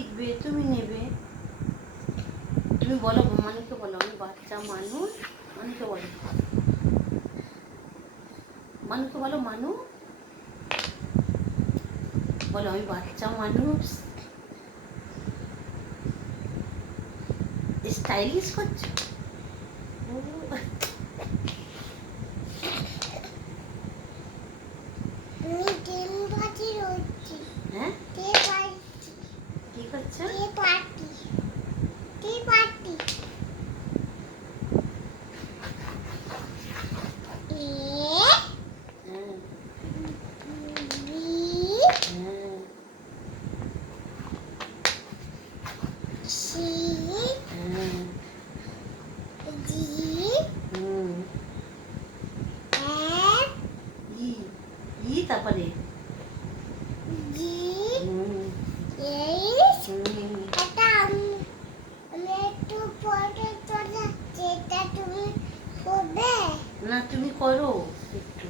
লিখবে, তুমি নেবে। তুমি বলো, মানুষকে বলো আমি বাচ্চা মানুষ। মানুষকে বলো, মানুষকে বলো, মানুষ বলো আমি বাচ্চা মানুষ। স্টাইলিশ করছো। হ্যাঁ কি করছো? তারপরে না তুমি করো একটু।